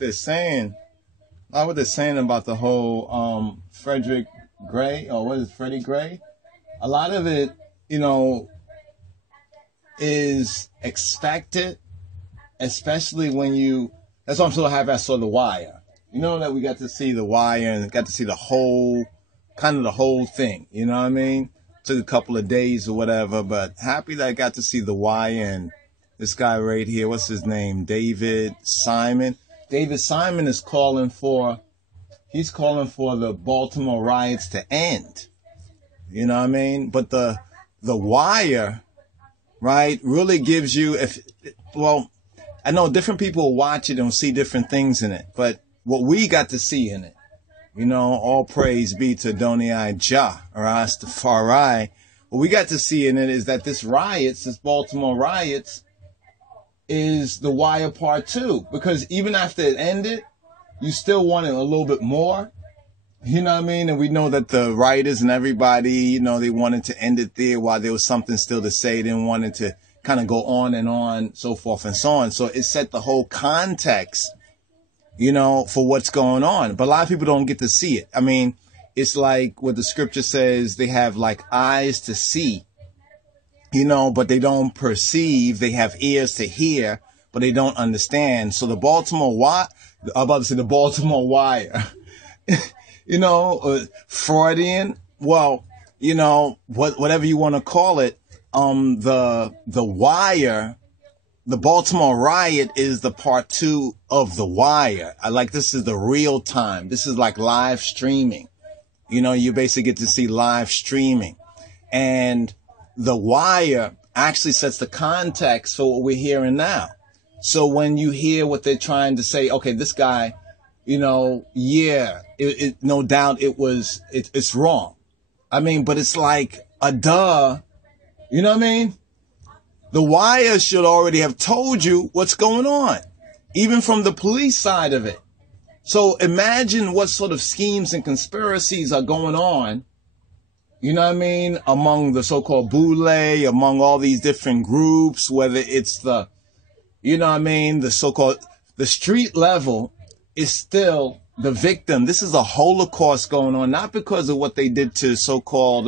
they're saying, what they're saying about the whole Frederick Gray, or what is it, Freddie Gray? A lot of it, is expected, especially when that's why I'm so happy I saw The Wire. That we got to see The Wire and got to see the whole thing, you know what I mean? Took a couple of days or whatever, but happy that I got to see The Wire and this guy right here, what's his name? David Simon. David Simon is calling for the Baltimore riots to end. You know what I mean? But the Wire, right, really gives you, I know different people watch it and see different things in it, but what we got to see in it, all praise be to Donai Jah, or Rastafari. What we got to see in it is that this Baltimore riots, is The Wire Part 2. Because even after it ended, you still wanted a little bit more. You know what I mean? And we know that the writers and everybody, they wanted to end it there while there was something still to say. They didn't want it to kind of go on, so forth and so on. So it set the whole context, for what's going on. But a lot of people don't get to see it. I mean, it's like what the scripture says, they have like eyes to see, but they don't perceive. They have ears to hear, but they don't understand. So the Baltimore Wire, Freudian, whatever you want to call it, the Wire, the Baltimore riot is the part 2 of The Wire. This is the real time. This is like live streaming. You basically get to see live streaming. And The Wire actually sets the context for what we're hearing now. So when you hear what they're trying to say, okay, this guy, no doubt it's wrong. I mean, but it's like a duh. You know what I mean? The Wire should already have told you what's going on, even from the police side of it. So imagine what sort of schemes and conspiracies are going on, you know what I mean, among the so-called boule, among all these different groups, whether it's the so-called, the street level is still the victim. This is a Holocaust going on, not because of what they did to so-called,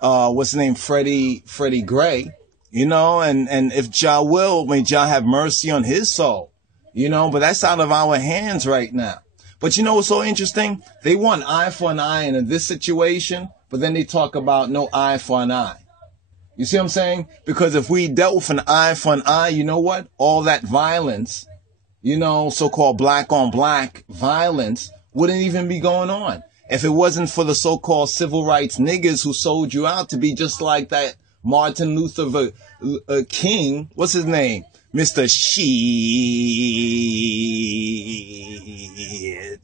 what's the name, Freddie Gray, and if Jah will, may Jah have mercy on his soul, but that's out of our hands right now. But what's so interesting? They want eye for an eye in this situation, but then they talk about no eye for an eye. You see what I'm saying? Because if we dealt with an eye for an eye, you know what? All that violence, so-called black on black violence wouldn't even be going on. If it wasn't for the so-called civil rights niggas who sold you out to be just like that Martin Luther King, what's his name? Mr. Shit.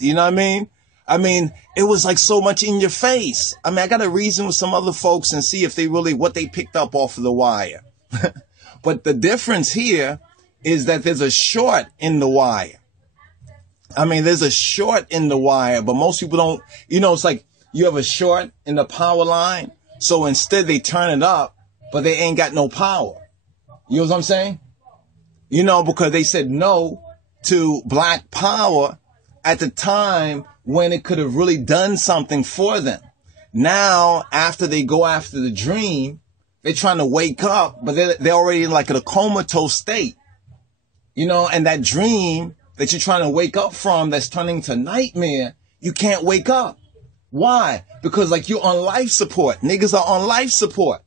You know what I mean? I mean, it was like so much in your face. I mean, I got to reason with some other folks and see if they really, what they picked up off of The Wire. But the difference here is that there's a short in The Wire. I mean, there's a short in The Wire, but most people don't, it's like you have a short in the power line. So instead they turn it up, but they ain't got no power. You know what I'm saying? Because they said no to black power at the time when it could have really done something for them. Now, after they go after the dream, they're trying to wake up, but they're already in like a comatose state. And that dream that you're trying to wake up from that's turning to nightmare, you can't wake up. Why? Because like you're on life support. Niggas are on life support.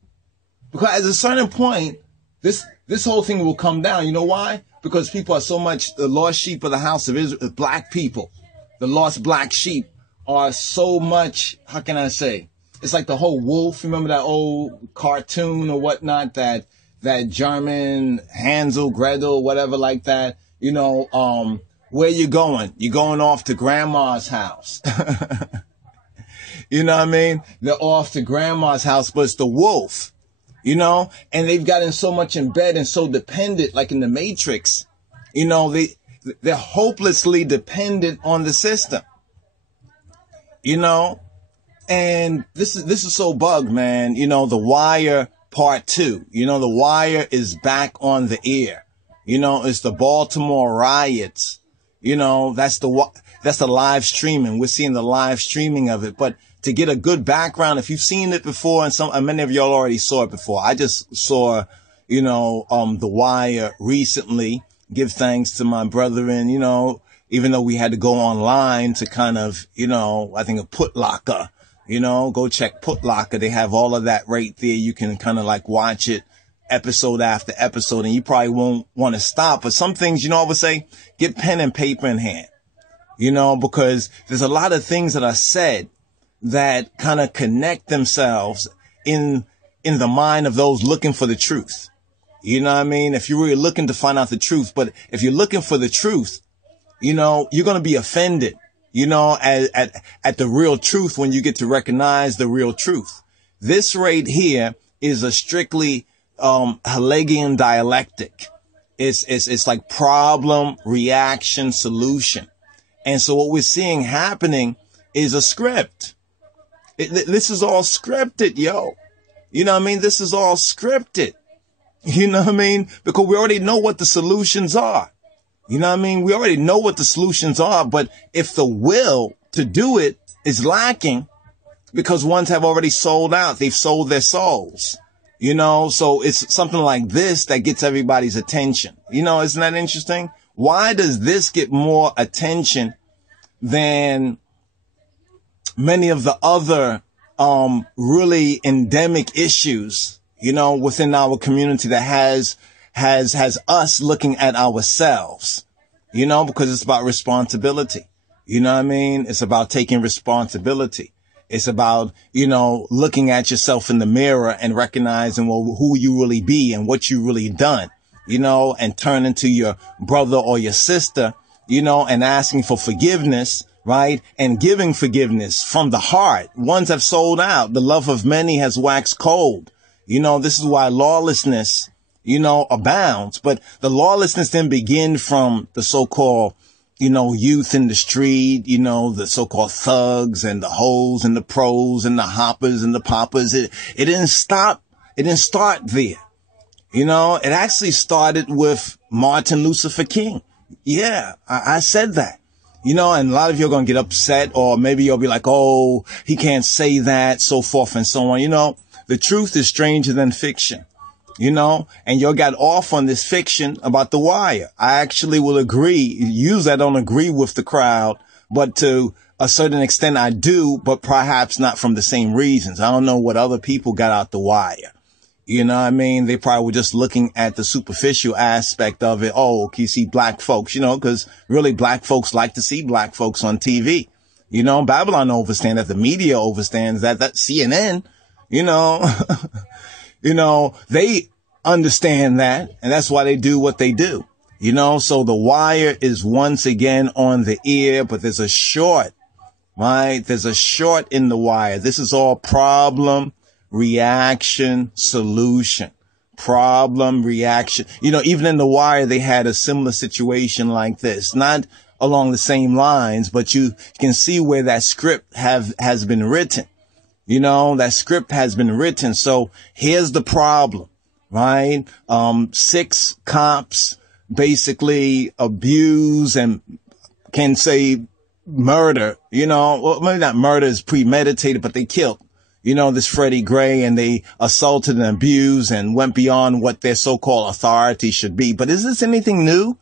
Because at a certain point, this whole thing will come down. You know why? Because people are so much the lost sheep of the house of Israel, black people. The lost black sheep are so much, how can I say? It's like the whole wolf. Remember that old cartoon or whatnot, that German Hansel, Gretel, whatever like that. Where you going? You're going off to grandma's house. You know what I mean? They're off to grandma's house, but it's the wolf, and they've gotten so much in bed and so dependent, like in the Matrix, they're hopelessly dependent on the system, and this is so bugged, man. The Wire Part 2, The Wire is back on the air. It's the Baltimore riots, You know, that's the live streaming. We're seeing the live streaming of it. But to get a good background, if you've seen it before, and many of y'all already saw it before. I just saw, The Wire recently. Give thanks to my brethren, even though we had to go online to kind of, I think a Putlocker, go check Putlocker. They have all of that right there. You can kind of like watch it episode after episode, and you probably won't want to stop. But some things, I would say get pen and paper in hand, because there's a lot of things that are said that kind of connect themselves in the mind of those looking for the truth. You know what I mean? If you're really looking to find out the truth, but if you're looking for the truth, you're going to be offended, at the real truth when you get to recognize the real truth. This right here is a strictly, Hegelian dialectic. It's like problem, reaction, solution. And so what we're seeing happening is a script. This is all scripted, yo. You know what I mean? This is all scripted. You know what I mean? Because we already know what the solutions are. You know what I mean? We already know what the solutions are, but if the will to do it is lacking, because ones have already sold out, they've sold their souls, so it's something like this that gets everybody's attention. Isn't that interesting? Why does this get more attention than many of the other, really endemic issues, within our community that has us looking at ourselves, because it's about responsibility. You know what I mean? It's about taking responsibility. It's about, looking at yourself in the mirror and recognizing, well, who you really be and what you really done, and turning to your brother or your sister, and asking for forgiveness, right? And giving forgiveness from the heart. Ones have sold out. The love of many has waxed cold. This is why lawlessness, abounds. But the lawlessness then begin from the so-called, youth in the street, the so-called thugs and the hoes and the pros and the hoppers and the poppers. It didn't stop. It didn't start there. It actually started with Martin Luther King. Yeah, I said that. And a lot of you are going to get upset, or maybe you'll be like, oh, he can't say that, so forth and so on. The truth is stranger than fiction. And you got off on this fiction about The Wire. I actually will agree. Usually I don't agree with the crowd, but to a certain extent I do, but perhaps not from the same reasons. I don't know what other people got out The Wire. You know what I mean? They probably were just looking at the superficial aspect of it. Oh, can you see black folks? Because really black folks like to see black folks on TV. Babylon overstands that. The media overstands that. That CNN, they understand that, and that's why they do what they do. So The Wire is once again on the ear, but there's a short, right? There's a short in The Wire. This is all problem, reaction, solution. Problem, reaction. Even in The Wire, they had a similar situation like this. Not along the same lines, but you can see where that script has been written. That script has been written. So here's the problem, right? 6 cops basically abuse and can say murder, well, maybe not murder is premeditated, but they killed, this Freddie Gray, and they assaulted and abused and went beyond what their so-called authority should be. But is this anything new?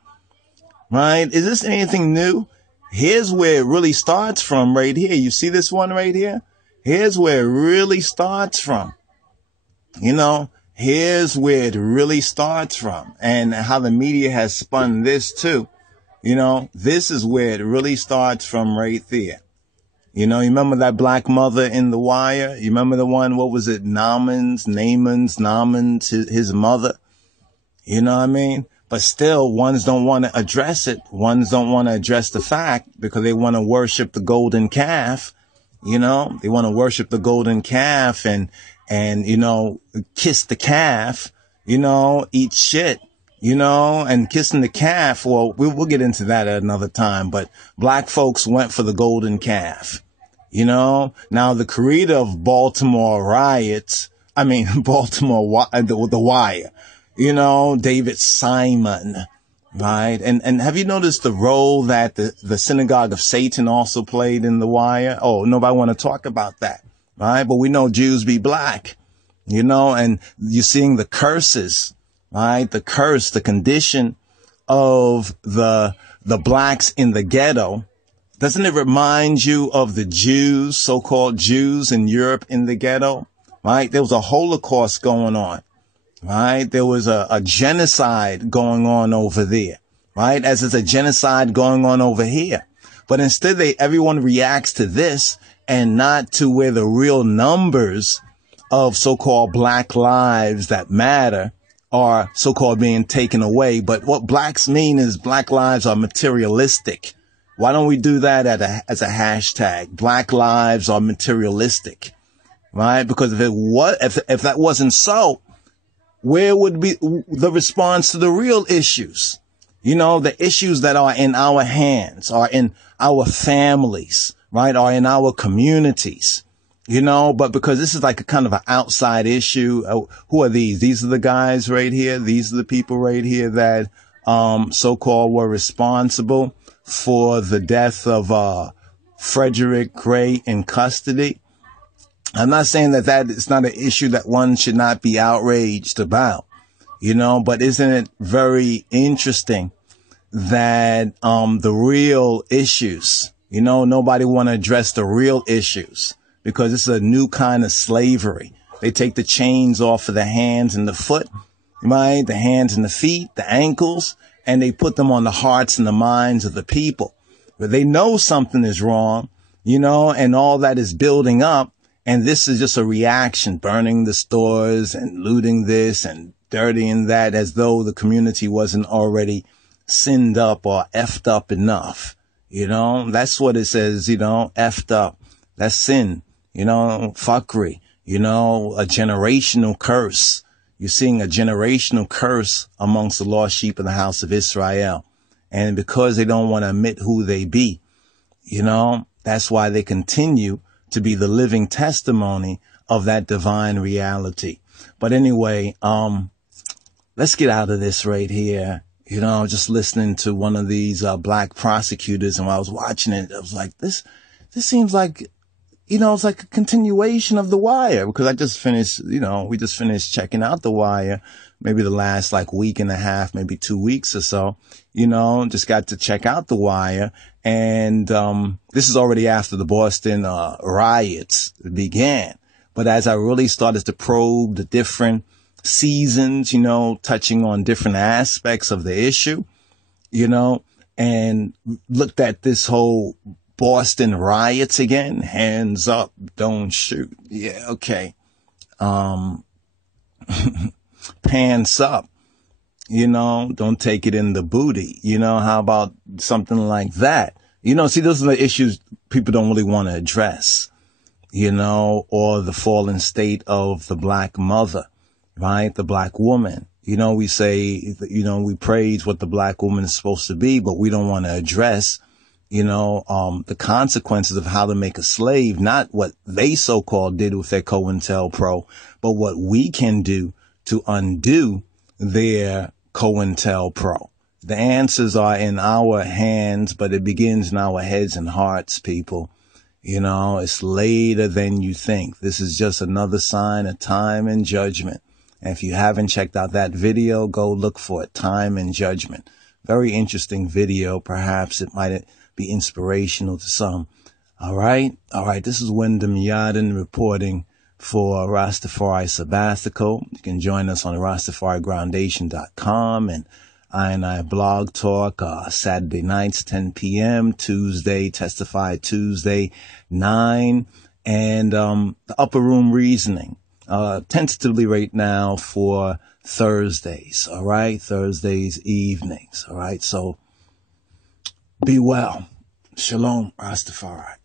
Right? Is this anything new? Here's where it really starts from right here. You see this one right here? Here's where it really starts from. Here's where it really starts from, and how the media has spun this too. This is where it really starts from right there. You remember that black mother in The Wire? You remember the one, what was it? Naaman's, his mother. You know what I mean? But still, ones don't want to address it. Ones don't want to address the fact because they want to worship the golden calf. They want to worship the golden calf and, kiss the calf, eat shit, and kissing the calf. Well, we'll get into that at another time, but black folks went for the golden calf, Now the creator of Baltmore riots, The Wire, David Simon, right? And have you noticed the role that the synagogue of Satan also played in the wire? Oh, nobody want to talk about that, right? But we know Jews be black, you know, and you're seeing the curses, right? The curse, the condition of the blacks in the ghetto. Doesn't it remind you of the Jews, so-called Jews in Europe in the ghetto, right? There was a Holocaust going on, right? There was a genocide going on over there, right? As is a genocide going on over here. But instead everyone reacts to this and not to where the real numbers of so-called black lives that matter are so-called being taken away. But what blacks mean is black lives are materialistic. Why don't we do that as a hashtag? Black lives are materialistic, right? Because if that wasn't so, where would be the response to the real issues? You know, the issues that are in our hands, are in our families, right? Are in our communities, you know, but because this is like a kind of an outside issue. Who are these? These are the guys right here. These are the people right here that, so-called were responsible for the death of, Frederick Gray in custody. I'm not saying that is not an issue that one should not be outraged about, you know, but isn't it very interesting that, the real issues, you know, nobody want to address the real issues because this is a new kind of slavery. They take the chains off of the hands and the foot, right? The hands and the feet, the ankles, and they put them on the hearts and the minds of the people. But they know something is wrong, you know, and all that is building up. And this is just a reaction, burning the stores and looting this and dirtying that, as though the community wasn't already sinned up or effed up enough. You know, that's what it says, you know, effed up. That's sin, you know, fuckery, you know, a generational curse. You're seeing a generational curse amongst the lost sheep of the house of Israel. And because they don't want to admit who they be, you know, that's why they continue to be the living testimony of that divine reality. But anyway, let's get out of this right here. You know, just listening to one of these black prosecutors, and while I was watching it, I was like, this seems like, you know, it's like a continuation of The Wire, because I just finished, you know, we just finished checking out The Wire, maybe the last like week and a half, maybe 2 weeks or so, you know, just got to check out The Wire. And, this is already after the Boston, riots began. But as I really started to probe the different seasons, you know, touching on different aspects of the issue, you know, and looked at this whole Boston riots again, hands up, don't shoot. Yeah. Okay. Pants up, you know, don't take it in the booty. You know, how about something like that? You know, see, those are the issues people don't really want to address, you know, or the fallen state of the black mother, right? The black woman. You know, we say, you know, we praise what the black woman is supposed to be, but we don't want to address, you know, the consequences of how to make a slave, not what they so-called did with their COINTELPRO, but what we can do to undo their COINTELPRO. The answers are in our hands, but it begins in our heads and hearts, people. You know, it's later than you think. This is just another sign of time and judgment. And if you haven't checked out that video, go look for it, Time and Judgment. Very interesting video. Perhaps it might be inspirational to some. All right. All right. This is Wyndham Yarden reporting for Rastafari Sabbatical. You can join us on RastafariGroundation.com, and I blog talk, Saturday nights, 10 p.m., Tuesday, Testify Tuesday, 9, and, the Upper Room Reasoning, tentatively right now for Thursdays. All right. Thursdays evenings. All right. So be well. Shalom, Rastafari.